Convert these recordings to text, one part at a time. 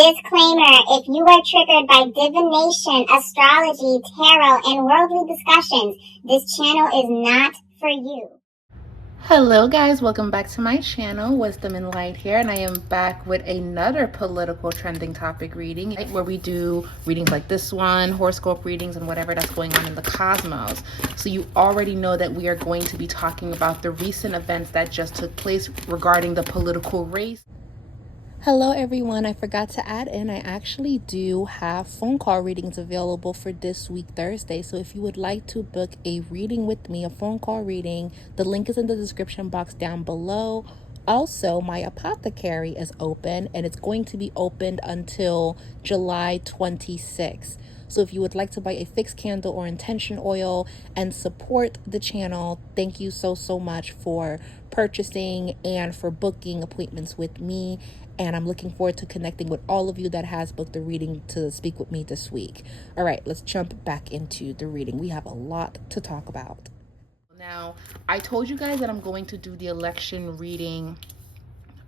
Disclaimer, if you are triggered by divination, astrology, tarot, and worldly discussions, this channel is not for you. Hello guys, welcome back to my channel, Wisdom and Light here, and I am back with another political trending topic reading where we do readings like this one, horoscope readings, and whatever that's going on in the cosmos. So you already know that we are going to be talking about the recent events that just took place regarding the political race. Hello everyone, I forgot to add in, I actually do have phone call readings available for this week Thursday. So if you would like to book a reading with me, a phone call reading, the link is in the description box down below. Also, my apothecary is open and it's going to be opened until July 26th. So if you would like to buy a fixed candle or intention oil and support the channel, thank you so much for purchasing and for booking appointments with me. And I'm looking forward to connecting with all of you that has booked a reading to speak with me this week. All right, let's jump back into the reading. We have a lot to talk about. Now, I told you guys that I'm going to do the election reading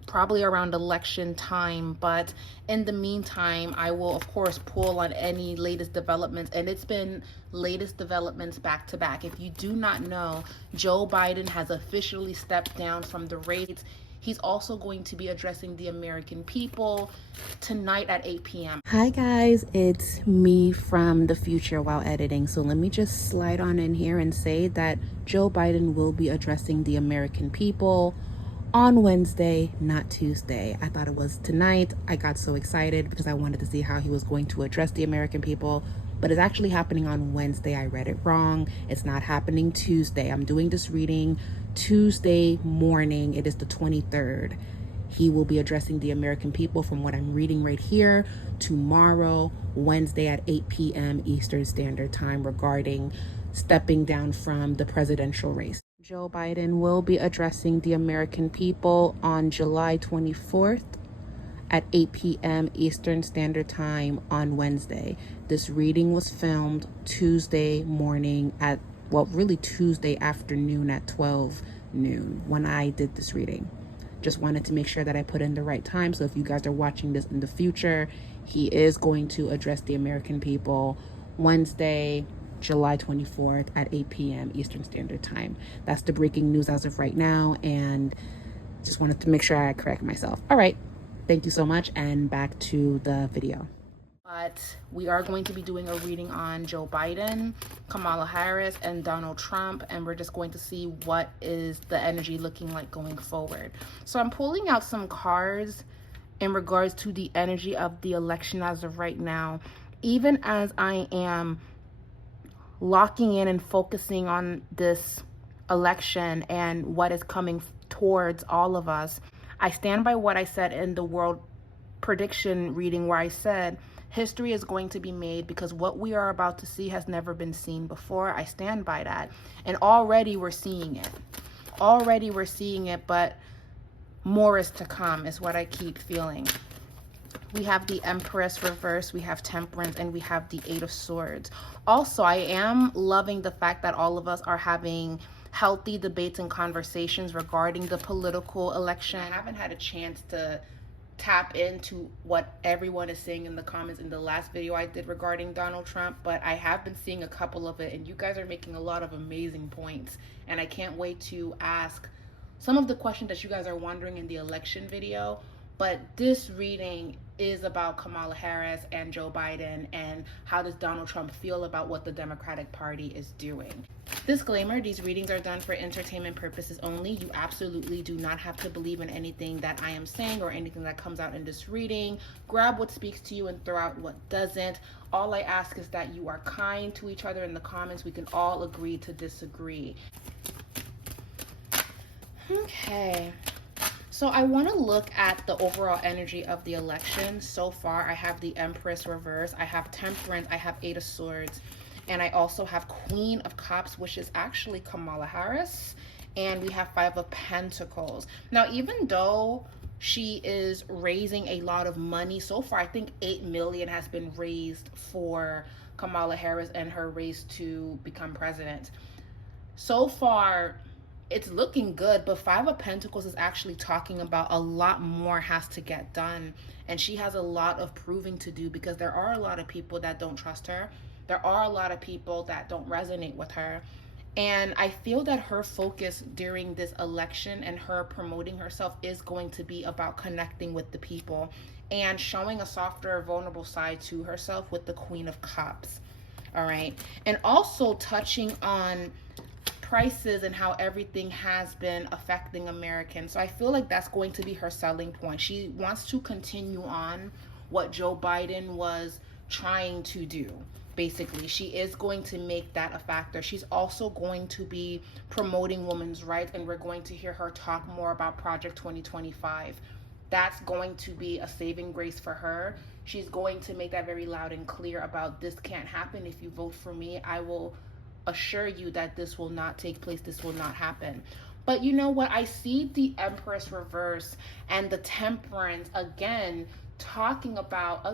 probably around election time, but in the meantime, I will of course pull on any latest developments, and it's been latest developments back to back. If you do not know, Joe Biden has officially stepped down from the race. He's also going to be addressing the American people tonight at 8 p.m. Hi guys, it's me from the future while editing. So let me just slide on in here and say that Joe Biden will be addressing the American people on Wednesday, not Tuesday. I thought it was tonight. I got so excited because I wanted to see how he was going to address the American people, but it's actually happening on Wednesday. I read it wrong. It's not happening Tuesday. I'm doing this reading Tuesday morning. It is the 23rd. He will be addressing the American people from what I'm reading right here tomorrow, Wednesday at 8 p.m. Eastern Standard Time regarding stepping down from the presidential race. Joe Biden will be addressing the American people on July 24th at 8 p.m. Eastern Standard Time on Wednesday. This reading was filmed Tuesday morning at, well, really Tuesday afternoon at 12 noon when I did this reading. Just wanted to make sure that I put in the right time. So if you guys are watching this in the future, he is going to address the American people Wednesday, July 24th at 8 p.m. Eastern Standard Time. That's the breaking news as of right now, and just wanted to make sure I correct myself. All right, thank you so much, and back to the video. But we are going to be doing a reading on Joe Biden, Kamala Harris, and Donald Trump, and we're just going to see what is the energy looking like going forward. So I'm pulling out some cards in regards to the energy of the election as of right now. Even as I am locking in and focusing on this election and what is coming towards all of us, I stand by what I said in the world prediction reading, where I said history is going to be made because what we are about to see has never been seen before. I stand by that, and already we're seeing it. But more is to come is what I keep feeling. We have the Empress reverse, we have Temperance, and we have the Eight of Swords. Also, I am loving the fact that all of us are having healthy debates and conversations regarding the political election. I haven't had a chance to tap into what everyone is saying in the comments in the last video I did regarding Donald Trump, but I have been seeing a couple of it, and you guys are making a lot of amazing points, and I can't wait to ask some of the questions that you guys are wondering in the election video. But this reading is about Kamala Harris and Joe Biden, and how does Donald Trump feel about what the Democratic Party is doing. Disclaimer, these readings are done for entertainment purposes only. You absolutely do not have to believe in anything that I am saying or anything that comes out in this reading. Grab what speaks to you and throw out what doesn't. All I ask is that you are kind to each other in the comments. We can all agree to disagree. Okay. So I want to look at the overall energy of the election. So far, I have the Empress reverse, I have Temperance, I have Eight of Swords, and I also have Queen of Cups, which is actually Kamala Harris, and we have Five of Pentacles. Now, even though she is raising a lot of money, so far I think 8 million has been raised for Kamala Harris and her race to become president. So far, it's looking good, but Five of Pentacles is actually talking about a lot more has to get done. And she has a lot of proving to do, because there are a lot of people that don't trust her. There are a lot of people that don't resonate with her. And I feel that her focus during this election and her promoting herself is going to be about connecting with the people and showing a softer, vulnerable side to herself with the Queen of Cups. All right. And also touching on prices and how everything has been affecting Americans. So I feel like that's going to be her selling point. She wants to continue on what Joe Biden was trying to do. Basically, she is going to make that a factor. She's also going to be promoting women's rights, and we're going to hear her talk more about Project 2025. That's going to be a saving grace for her. She's going to make that very loud and clear about, this can't happen. If you vote for me, I will assure you that this will not take place. This will not happen. But you know what? I see the Empress reverse and the Temperance again talking about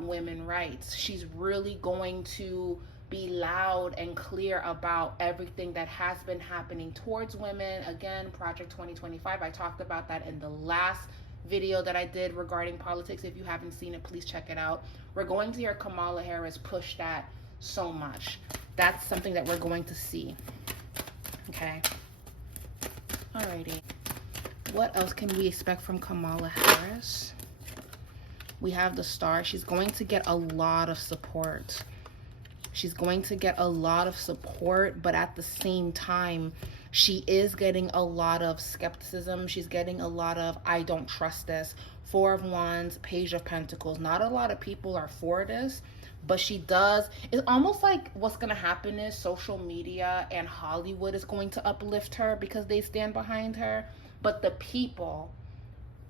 women rights. She's really going to be loud and clear about everything that has been happening towards women. Again, Project 2025, I talked about that in the last video that I did regarding politics. If you haven't seen it, please check it out. We're going to hear Kamala Harris push that so much. That's something that we're going to see. Okay. Alrighty. What else can we expect from Kamala Harris? We have the Star. She's going to get a lot of support. She's going to get a lot of support, but at the same time, she is getting a lot of skepticism. She's getting a lot of, I don't trust this. Four of Wands, Page of Pentacles. Not a lot of people are for this, but she does. It's almost like what's going to happen is social media and Hollywood is going to uplift her because they stand behind her. But the people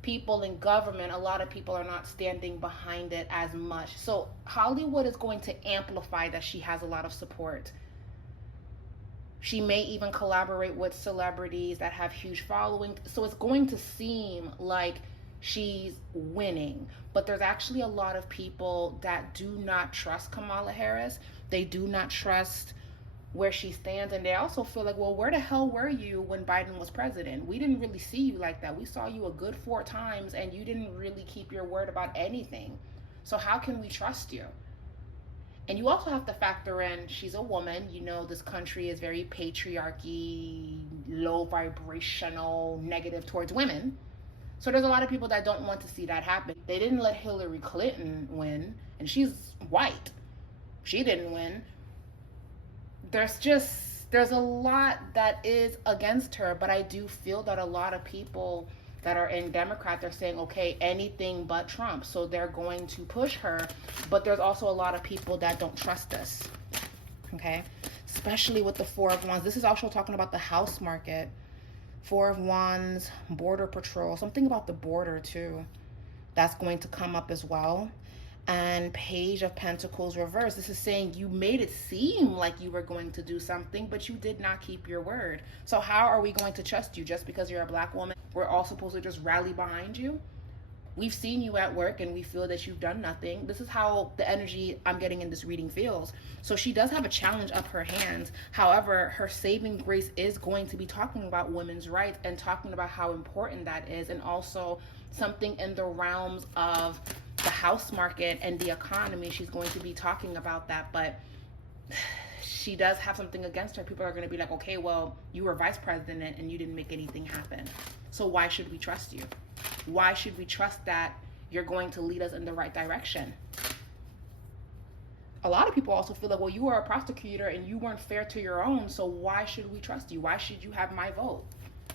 in government, a lot of people are not standing behind it as much. So Hollywood is going to amplify that she has a lot of support. She may even collaborate with celebrities that have huge following. So it's going to seem like she's winning. But there's actually a lot of people that do not trust Kamala Harris. They do not trust where she stands, and they also feel like, well, where the hell were you when Biden was president? We didn't really see you like that. We saw you a good 4 times, and you didn't really keep your word about anything. So how can we trust you? And you also have to factor in, she's a woman. You know, this country is very patriarchy, low vibrational, negative towards women. So there's a lot of people that don't want to see that happen. They didn't let Hillary Clinton win, and she's white. She didn't win. There's a lot that is against her, but I do feel that a lot of people that are in Democrat, they're saying, okay, anything but Trump. So they're going to push her, but there's also a lot of people that don't trust this, okay? Especially with the Four of Wands. This is also talking about the house market. Four of Wands, border patrol, something about the border too. That's going to come up as well. And Page of Pentacles reverse. This is saying you made it seem like you were going to do something, but you did not keep your word. So how are we going to trust you just because you're a black woman? We're all supposed to just rally behind you? We've seen you at work and we feel that you've done nothing. This is how the energy I'm getting in this reading feels. So she does have a challenge up her hands. However, her saving grace is going to be talking about women's rights and talking about how important that is, and also something in the realms of the house market and the economy. She's going to be talking about that, but she does have something against her. People are going to be like, okay, well, you were vice president and you didn't make anything happen. So why should we trust you? Why should we trust that you're going to lead us in the right direction? A lot of people also feel like, well, you were a prosecutor and you weren't fair to your own, so why should we trust you? Why should you have my vote?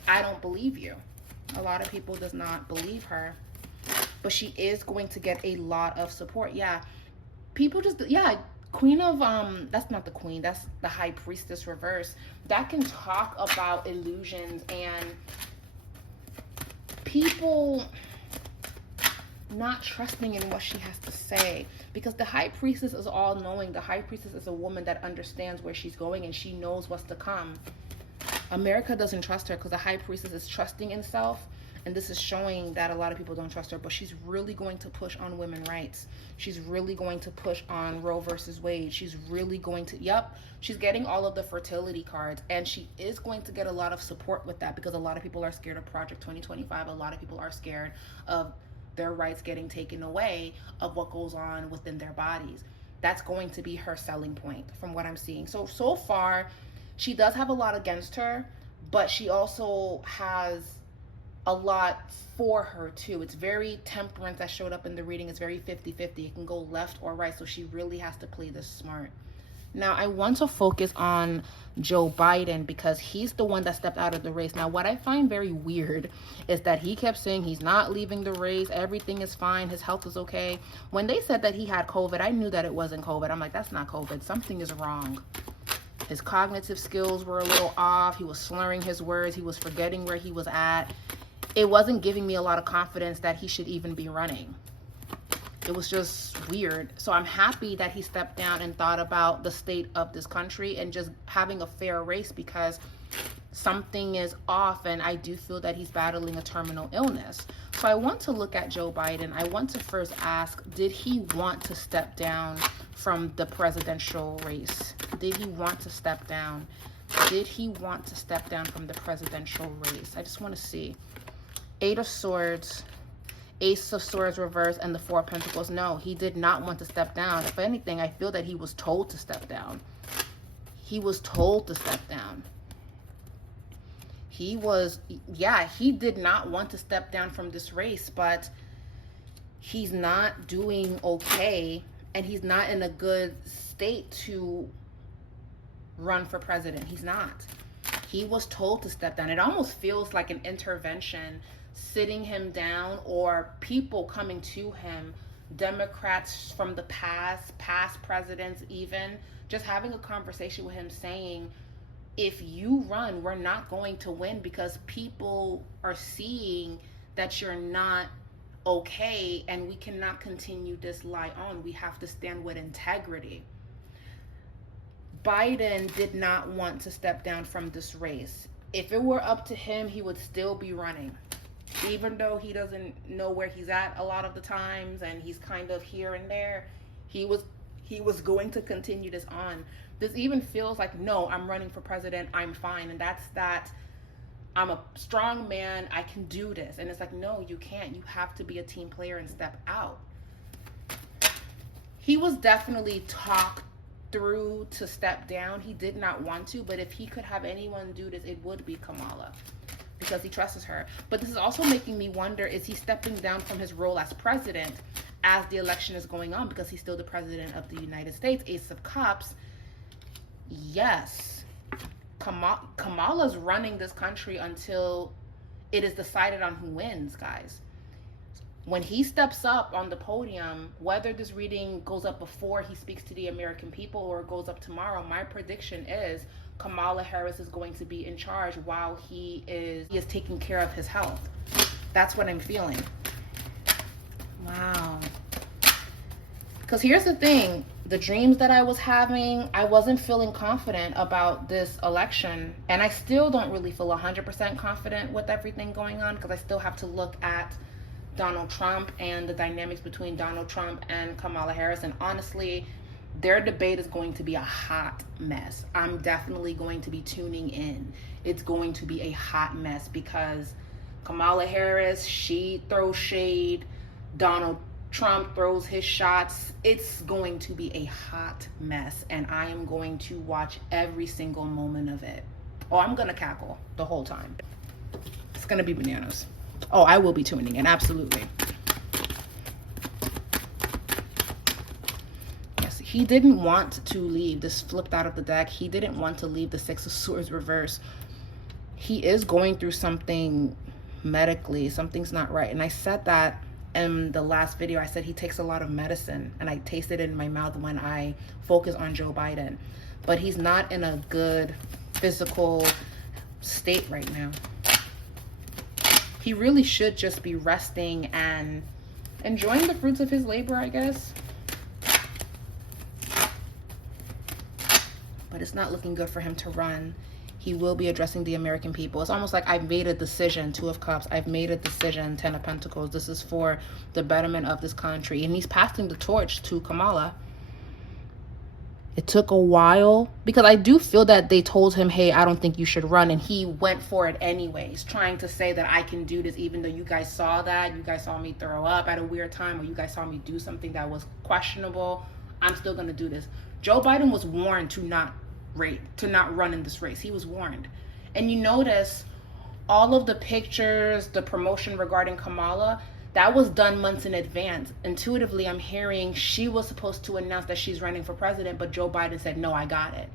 I don't believe you. A lot of people does not believe her, but she is going to get a lot of support. Yeah, people just, yeah, Queen of, that's not the Queen, that's the High Priestess reverse. That can talk about illusions and people not trusting in what she has to say, because the High Priestess is all knowing. The High Priestess is a woman that understands where she's going and she knows what's to come. America doesn't trust her because the High Priestess is trusting in self and this is showing that a lot of people don't trust her, but she's really going to push on women's rights. She's really going to push on Roe versus Wade. She's really going to, she's getting all of the fertility cards, and she is going to get a lot of support with that, because a lot of people are scared of Project 2025. A lot of people are scared of their rights getting taken away, of what goes on within their bodies. That's going to be her selling point from what I'm seeing. So far, she does have a lot against her, but she also has a lot for her too. It's very temperance that showed up in the reading. It's very 50-50. It can go left or right, so she really has to play this smart. Now, I want to focus on Joe Biden, because he's the one that stepped out of the race. Now, what I find very weird is that he kept saying he's not leaving the race. Everything is fine. His health is okay. When they said that he had COVID, I knew that it wasn't COVID. I'm like, that's not COVID. Something is wrong. His cognitive skills were a little off. He was slurring his words. He was forgetting where he was at. It wasn't giving me a lot of confidence that he should even be running. It was just weird. So I'm happy that he stepped down and thought about the state of this country and just having a fair race, because something is off, and I do feel that he's battling a terminal illness. So I want to look at Joe Biden. I want to first ask, did he want to step down from the presidential race? Did he want to step down? Did he want to step down from the presidential race? I just want to see. 8 of Swords, Ace of Swords reversed, and the 4 of Pentacles. No, he did not want to step down. If anything, I feel that he was told to step down. He was told to step down. He did not want to step down from this race, but he's not doing okay, and he's not in a good state to run for president. He's not. He was told to step down. It almost feels like an intervention, sitting him down, or people coming to him, Democrats from the past presidents even, just having a conversation with him saying, if you run, we're not going to win, because people are seeing that you're not okay, and we cannot continue this lie on. We have to stand with integrity. Biden did not want to step down from this race. If it were up to him, he would still be running. Even though he doesn't know where he's at a lot of the times, and he's kind of here and there, he was going to continue this on. This even feels like, no, I'm running for president, I'm fine. And that's that, I'm a strong man, I can do this. And it's like, no, you can't. You have to be a team player and step out. He was definitely talked through to step down. He did not want to, but if he could have anyone do this, it would be Kamala, because he trusts her. But this is also making me wonder, is he stepping down from his role as president as the election is going on, because he's still the president of the United States? Ace of Cups. Yes, Kamala's running this country until it is decided on who wins, guys. When he steps up on the podium, whether this reading goes up before he speaks to the American people or it goes up tomorrow, my prediction is Kamala Harris is going to be in charge while he is taking care of his health. That's what I'm feeling. Wow. Because here's the thing, the dreams that I was having, I wasn't feeling confident about this election. And I still don't really feel 100% confident with everything going on, because I still have to look at Donald Trump and the dynamics between Donald Trump and Kamala Harris. And honestly, their debate is going to be a hot mess. I'm definitely going to be tuning in. It's going to be a hot mess, because Kamala Harris, she throws shade. Donald Trump throws his shots. It's going to be a hot mess, and I am going to watch every single moment of it. Oh, I'm going to cackle the whole time. It's going to be bananas. Oh, I will be tuning in, absolutely. Yes, he didn't want to leave. This flipped out of the deck. He didn't want to leave the 6 of Swords reverse. He is going through something medically. Something's not right. And I said that in the last video. I said he takes a lot of medicine, and I taste it in my mouth when I focus on Joe Biden. But he's not in a good physical state right now. He really should just be resting and enjoying the fruits of his labor, I guess. But it's not looking good for him to run. He will be addressing the American people. It's almost like I've made a decision, Two of Cups. I've made a decision, Ten of Pentacles. This is for the betterment of this country. And he's passing the torch to Kamala. It took a while because I do feel that they told him, hey, I don't think you should run. And he went for it anyways, trying to say that I can do this, even though you guys saw that. You guys saw me throw up at a weird time, or you guys saw me do something that was questionable. I'm still going to do this. Joe Biden was warned to not run in this race. He was warned. And you notice all of the pictures, the promotion regarding Kamala, that was done months in advance. Intuitively, I'm hearing she was supposed to announce that she's running for president, but Joe Biden said, no, I got it.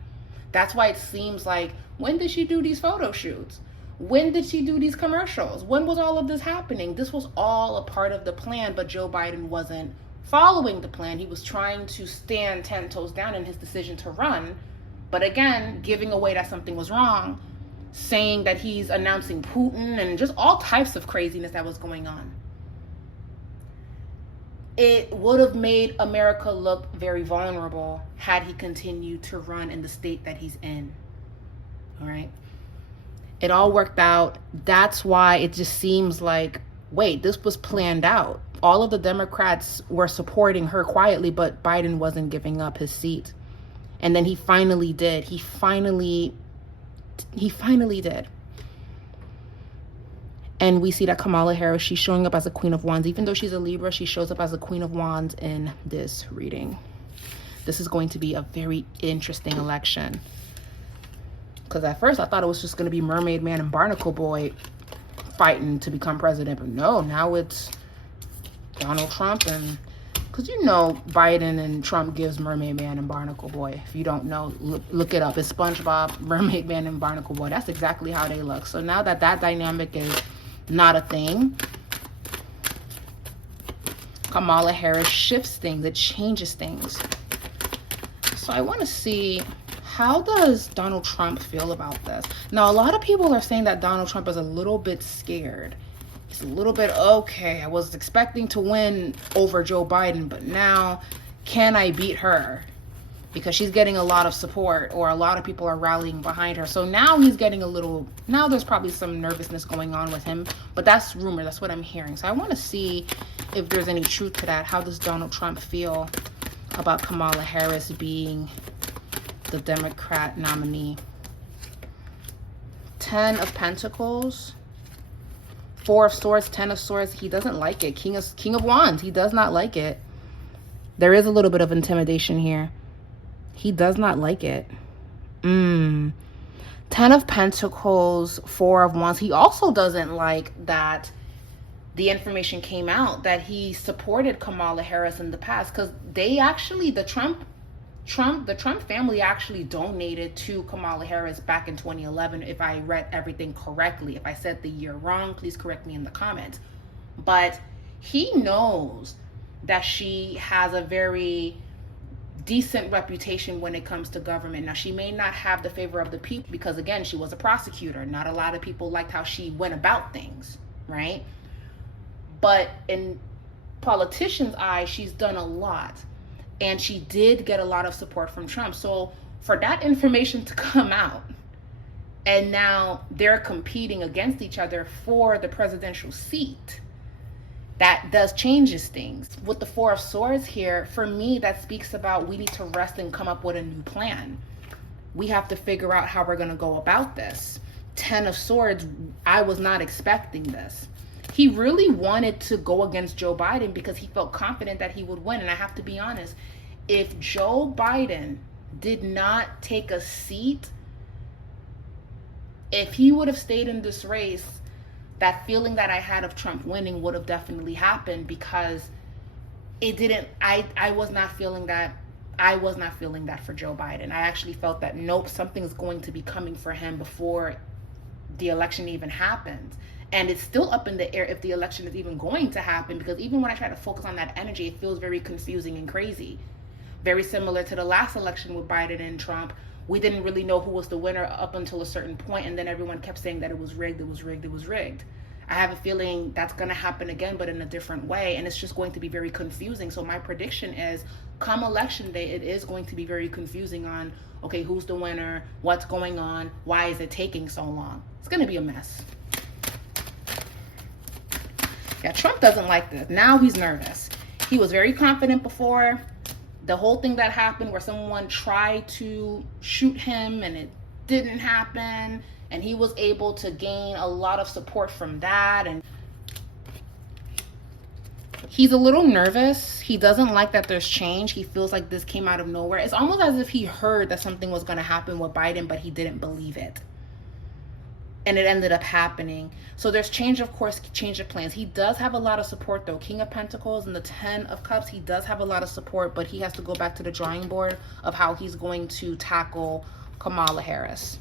That's why it seems like, when did she do these photo shoots? When did she do these commercials? When was all of this happening? This was all a part of the plan, but Joe Biden wasn't following the plan. He was trying to stand 10 toes down in his decision to run, but again, giving away that something was wrong, saying that he's announcing Putin, and just all types of craziness that was going on. It would have made America look very vulnerable had he continued to run in the state that he's in. All right. It all worked out. That's why it just seems like, wait, this was planned out. All of the Democrats were supporting her quietly, but Biden wasn't giving up his seat. And then he finally did. He finally did. And we see that Kamala Harris, she's showing up as a Queen of Wands. Even though she's a Libra, she shows up as a Queen of Wands in this reading. This is going to be a very interesting election. Because at first I thought it was just going to be Mermaid Man and Barnacle Boy fighting to become president. But no, now it's Donald Trump. And because you know Biden and Trump gives Mermaid Man and Barnacle Boy. If you don't know, look it up. It's SpongeBob, Mermaid Man, and Barnacle Boy. That's exactly how they look. So now that that dynamic is not a thing, Kamala Harris shifts things. It changes things. So I want to see, how does Donald Trump feel about this? Now, a lot of people are saying that Donald Trump is a little bit scared. He's a little bit, okay, I was expecting to win over Joe Biden, but now can I beat her? Because she's getting a lot of support, or a lot of people are rallying behind her. So now he's getting a little, now there's probably some nervousness going on with him, but that's rumor. That's what I'm hearing. So I want to see if there's any truth to that. How does Donald Trump feel about Kamala Harris being the Democrat nominee? 10 of Pentacles, 4 of Swords, 10 of Swords. He doesn't like it. King of Wands. He does not like it. There is a little bit of intimidation here. He does not like it. 10 of Pentacles, 4 of Wands. He also doesn't like that the information came out that he supported Kamala Harris in the past, because they actually, the Trump family actually donated to Kamala Harris back in 2011, if I read everything correctly. If I said the year wrong, please correct me in the comments. But he knows that she has a very decent reputation when it comes to government. Now, she may not have the favor of the people because, again, she was a prosecutor. Not a lot of people liked how she went about things, right? But in politicians' eyes, she's done a lot. And she did get a lot of support from Trump. So for that information to come out, and now they're competing against each other for the presidential seat, that does changes things. With the 4 of Swords here, for me, that speaks about we need to rest and come up with a new plan. We have to figure out how we're going to go about this. 10 of Swords, I was not expecting this. He really wanted to go against Joe Biden because he felt confident that he would win. And I have to be honest, if Joe Biden did not take a seat, if he would have stayed in this race, that feeling that I had of Trump winning would have definitely happened, because it didn't, I was not feeling that. I was not feeling that for Joe Biden. I actually felt that, nope, something's going to be coming for him before the election even happens. And it's still up in the air if the election is even going to happen, because even when I try to focus on that energy, it feels very confusing and crazy. Very similar to the last election with Biden and Trump. We didn't really know who was the winner up until a certain point, and then everyone kept saying that it was rigged, it was rigged, it was rigged. I have a feeling that's going to happen again, but in a different way. And it's just going to be very confusing. So my prediction is, come election day, it is going to be very confusing on, okay, who's the winner? What's going on? Why is it taking so long? It's going to be a mess. Yeah, Trump doesn't like this. Now he's nervous. He was very confident before. The whole thing that happened where someone tried to shoot him and it didn't happen, and he was able to gain a lot of support from that, and he's a little nervous. He doesn't like that there's change. He feels like this came out of nowhere. It's almost as if he heard that something was going to happen with Biden, but he didn't believe it. And it ended up happening. So there's change, of course, change of plans. He does have a lot of support, though. King of Pentacles and the 10 of Cups, he does have a lot of support, but he has to go back to the drawing board of how he's going to tackle Kamala Harris.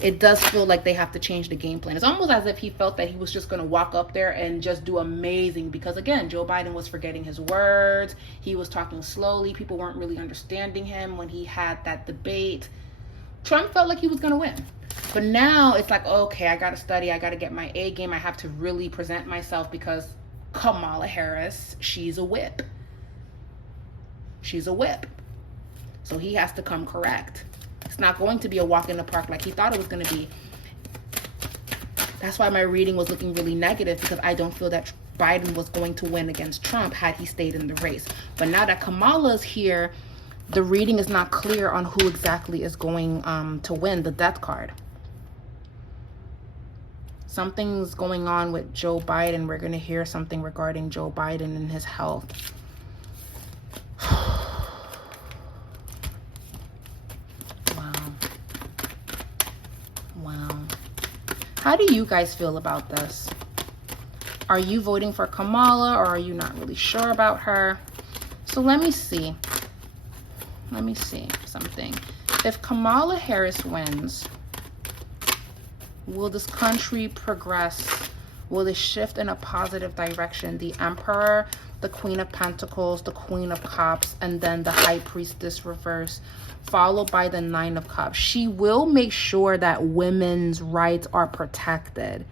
It does feel like they have to change the game plan. It's almost as if he felt that he was just going to walk up there and just do amazing, because again, Joe Biden was forgetting his words. He was talking slowly. People weren't really understanding him when he had that debate. Trump felt like he was going to win. But now it's like, okay, I got to study. I got to get my A game. I have to really present myself because Kamala Harris, she's a whip. She's a whip. So he has to come correct. It's not going to be a walk in the park like he thought it was going to be. That's why my reading was looking really negative, because I don't feel that Biden was going to win against Trump had he stayed in the race. But now that Kamala's here, the reading is not clear on who exactly is going to win. The Death card. Something's going on with Joe Biden. We're going to hear something regarding Joe Biden and his health. Wow. How do you guys feel about this? Are you voting for Kamala, or are you not really sure about her? So let me see. Let me see something. If Kamala Harris wins, will this country progress? Will it shift in a positive direction? The Emperor, the Queen of Pentacles, the Queen of Cups, and then the High Priestess reverse, followed by the Nine of Cups. She will make sure that women's rights are protected.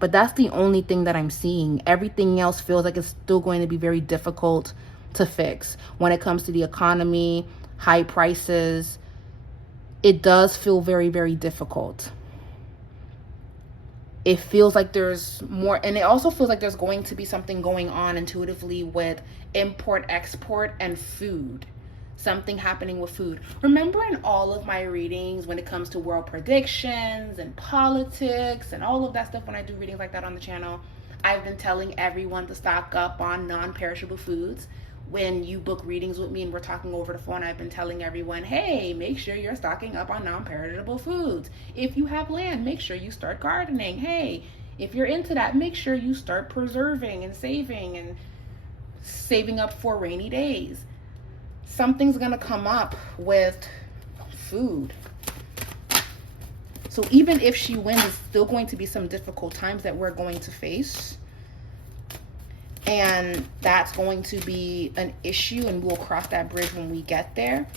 But that's the only thing that I'm seeing. Everything else feels like it's still going to be very difficult to fix. When it comes to the economy, high prices, it does feel very, very difficult. It feels like there's more, and it also feels like there's going to be something going on intuitively with import, export, and food. Something happening with food. Remember in all of my readings, when it comes to world predictions and politics and all of that stuff, when I do readings like that on the channel, I've been telling everyone to stock up on non-perishable foods. When you book readings with me and we're talking over the phone, I've been telling everyone, hey, make sure you're stocking up on non-perishable foods. If you have land, make sure you start gardening. Hey, if you're into that, make sure you start preserving and saving up for rainy days. Something's gonna come up with food. So even if she wins, it's still going to be some difficult times that we're going to face. And that's going to be an issue, and we'll cross that bridge when we get there.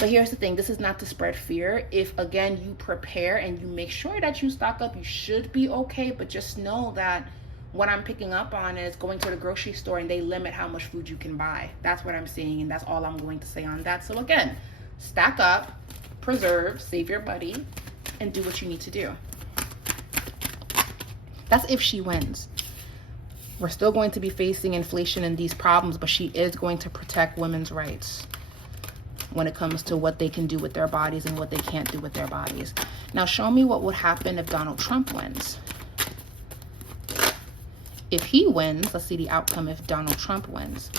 But here's the thing, this is not to spread fear. If, again, you prepare and you make sure that you stock up, you should be okay. But just know that what I'm picking up on is going to the grocery store and they limit how much food you can buy. That's what I'm seeing, and that's all I'm going to say on that. So again, stack up, preserve, save your money, and do what you need to do. That's if she wins. We're still going to be facing inflation and these problems, but she is going to protect women's rights when it comes to what they can do with their bodies and what they can't do with their bodies. Now, show me what would happen if Donald Trump wins. If he wins, let's see the outcome if Donald Trump wins.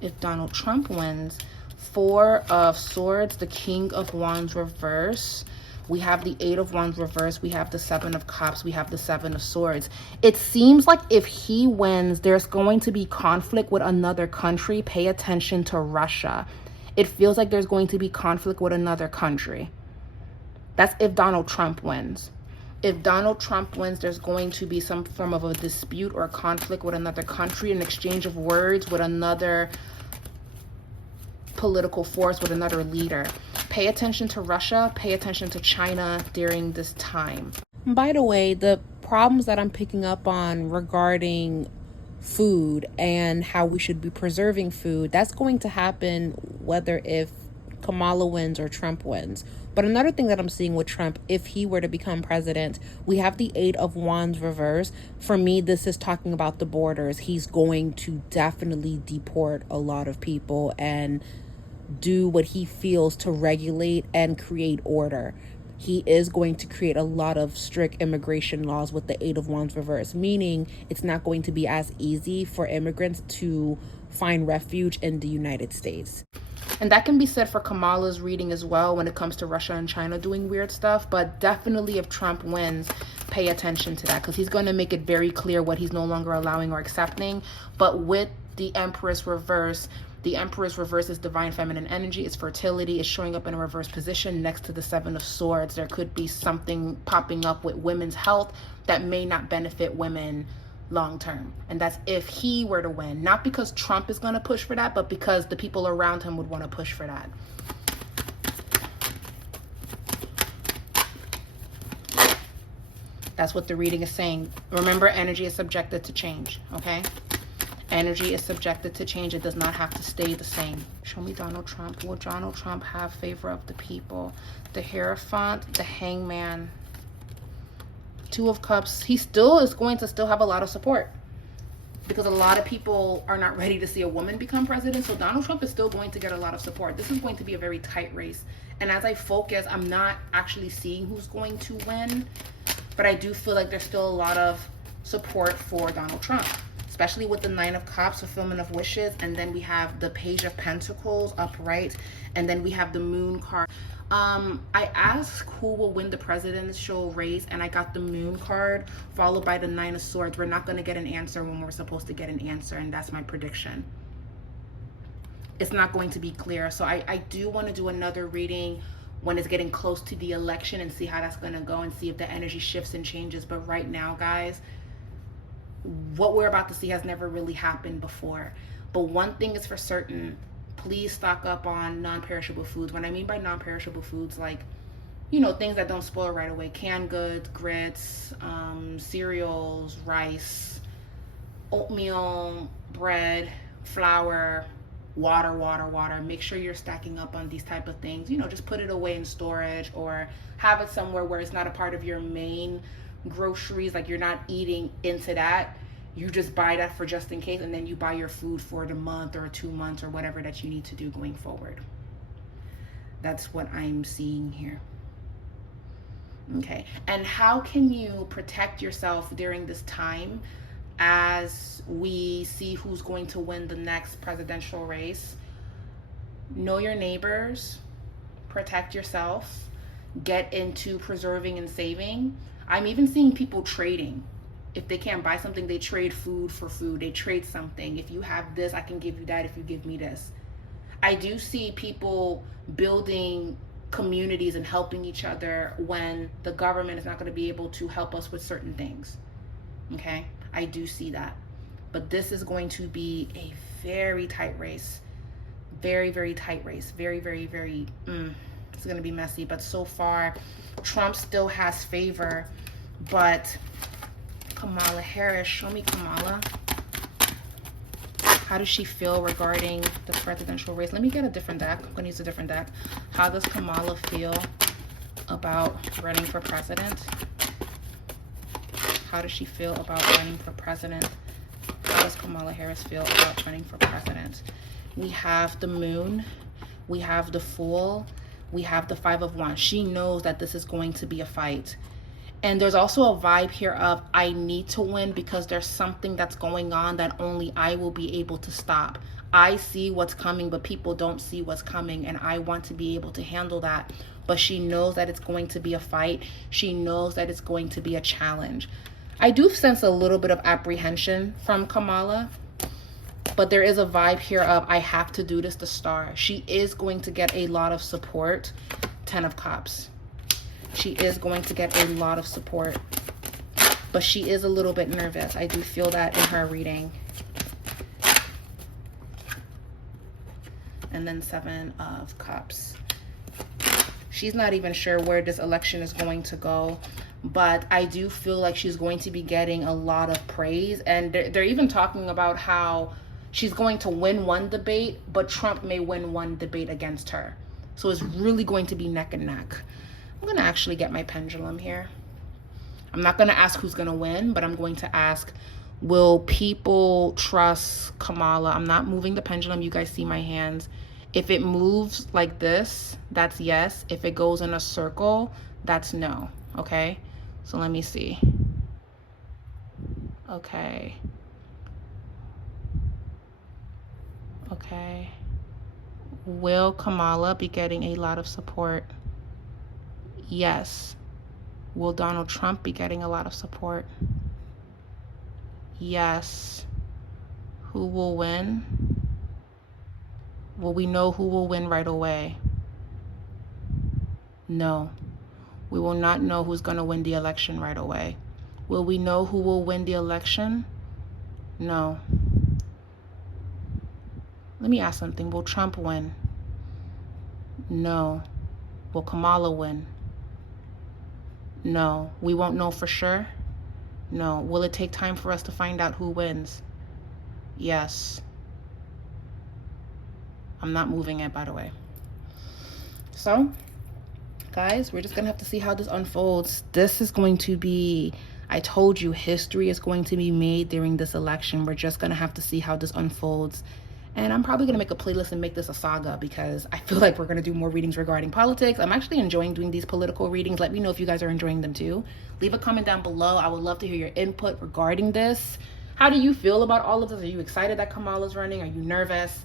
If Donald Trump wins, Four of Swords, the King of Wands reverse. We have the Eight of Wands reverse. We have the Seven of Cups. We have the Seven of Swords. It seems like if he wins, there's going to be conflict with another country. Pay attention to Russia. It feels like there's going to be conflict with another country. That's if Donald Trump wins. If Donald Trump wins, there's going to be some form of a dispute or conflict with another country, an exchange of words with another political force, with another leader. Pay attention to Russia, pay attention to China during this time. By the way, the problems that I'm picking up on regarding food and how we should be preserving food, that's going to happen whether if Kamala wins or Trump wins. But another thing that I'm seeing with Trump, if he were to become president, we have the Eight of Wands reverse. For me, this is talking about the borders. He's going to definitely deport a lot of people and do what he feels to regulate and create order. He is going to create a lot of strict immigration laws with the Eight of Wands reverse, meaning it's not going to be as easy for immigrants to find refuge in the United States. And that can be said for Kamala's reading as well when it comes to Russia and China doing weird stuff. But definitely if Trump wins, pay attention to that, because he's going to make it very clear what he's no longer allowing or accepting. But with the Empress reverse, the Empress reverse is divine feminine energy. It's fertility. It's showing up in a reverse position next to the Seven of Swords. There could be something popping up with women's health that may not benefit women long term. And that's if he were to win. Not because Trump is going to push for that, but because the people around him would want to push for that. That's what the reading is saying. Remember, energy is subjected to change, okay? Energy is subjected to change. It does not have to stay the same. Show me Donald Trump. Will Donald Trump have favor of the people? The Hierophant, the Hangman, Two of Cups. He still is going to still have a lot of support because a lot of people are not ready to see a woman become president. So Donald Trump is still going to get a lot of support. This is going to be a very tight race. And as I focus, I'm not actually seeing who's going to win, but I do feel like there's still a lot of support for Donald Trump, especially with the Nine of Cups, fulfillment of wishes. And then we have the Page of Pentacles upright. And then we have the Moon card. I asked who will win the presidential race, and I got the Moon card followed by the Nine of Swords. We're not going to get an answer when we're supposed to get an answer, and that's my prediction. It's not going to be clear. So I do want to do another reading when it's getting close to the election and see how that's going to go and see if the energy shifts and changes. But right now, guys, what we're about to see has never really happened before. But one thing is for certain, please stock up on non-perishable foods. When I mean by non-perishable foods, like, you know, things that don't spoil right away. Canned goods, grits, cereals, rice, oatmeal, bread, flour, water. Make sure you're stacking up on these type of things. You know, just put it away in storage or have it somewhere where it's not a part of your main groceries. Like, you're not eating into that. You just buy that for just in case, and then you buy your food for the month or 2 months or whatever that you need to do going forward. That's what I'm seeing here. Okay, and how can you protect yourself during this time as we see who's going to win the next presidential race? Know your neighbors, protect yourself, get into preserving and saving. I'm even seeing people trading. If they can't buy something, they trade food for food. They trade something. If you have this, I can give you that if you give me this. I do see people building communities and helping each other when the government is not going to be able to help us with certain things. Okay? I do see that. But this is going to be a very tight race. Very, very tight race. Very, very, very, it's going to be messy. But so far, Trump still has favor. But Kamala Harris, show me Kamala. How does she feel regarding the presidential race? Let me get a different deck. I'm going to use a different deck. How does Kamala feel about running for president? How does she feel about running for president? How does Kamala Harris feel about running for president? We have the Moon. We have the Fool. We have the Five of Wands. She knows that this is going to be a fight. And there's also a vibe here of, I need to win because there's something that's going on that only I will be able to stop. I see what's coming, but people don't see what's coming, and I want to be able to handle that. But she knows that it's going to be a fight. She knows that it's going to be a challenge. I do sense a little bit of apprehension from Kamala, but there is a vibe here of, I have to do this, the Star. She is going to get a lot of support. Ten of Cups. She is going to get a lot of support, but she is a little bit nervous. I do feel that in her reading. And then Seven of Cups. She's not even sure where this election is going to go, but I do feel like she's going to be getting a lot of praise. And they're even talking about how she's going to win one debate, but Trump may win one debate against her. So it's really going to be neck and neck. I'm going to actually get my pendulum here. I'm not going to ask who's going to win, but I'm going to ask, will people trust Kamala? I'm not moving the pendulum. You guys see my hands. If it moves like this, that's yes. If it goes in a circle, that's no. Okay? So let me see. Okay. Okay. Will Kamala be getting a lot of support? Yes. Will Donald Trump be getting a lot of support? Yes. Who will win? Will we know who will win right away? No. We will not know who's going to win the election right away. Will we know who will win the election? No. Let me ask something. Will Trump win? No. Will Kamala win? No. We won't know for sure? No. Will it take time for us to find out who wins? Yes. I'm not moving it, by the way. So, guys, we're just going to have to see how this unfolds. This is going to be, I told you, history is going to be made during this election. We're just going to have to see how this unfolds. And I'm probably going to make a playlist and make this a saga because I feel like we're going to do more readings regarding politics. I'm actually enjoying doing these political readings. Let me know if you guys are enjoying them too. Leave a comment down below. I would love to hear your input regarding this. How do you feel about all of this? Are you excited that Kamala's running? Are you nervous?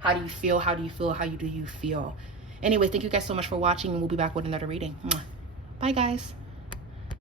How do you feel? How do you feel? How do you feel? Anyway, thank you guys so much for watching, and we'll be back with another reading. Bye, guys.